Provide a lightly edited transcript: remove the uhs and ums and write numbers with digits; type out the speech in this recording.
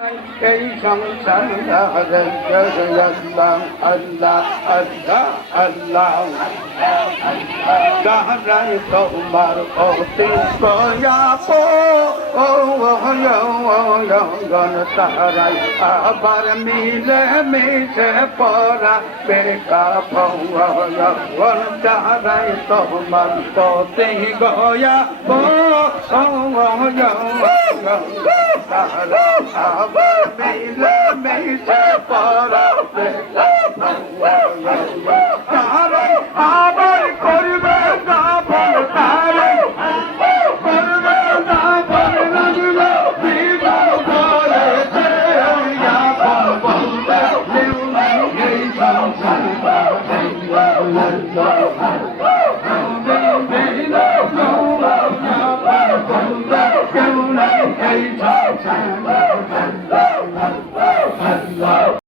এই সংসার আল্লাহ আল্লাহ আল্লাহ আল্লাহ তাহারাই তোমার অতি প্রয়াপ গণ তাহারাই আবার মিলে মিশে পড়া বেকা ভগন তাহারাই তোমার অতি গয়া তাহারা আবার মিলে মিশে পড়া বেকা তাহারাই আবার করবে না বল তারাই করবে না বল লাগলো বিবাহ করেছে বলবে কেউ নাই এই সংসার কেউ নাই এই সংসার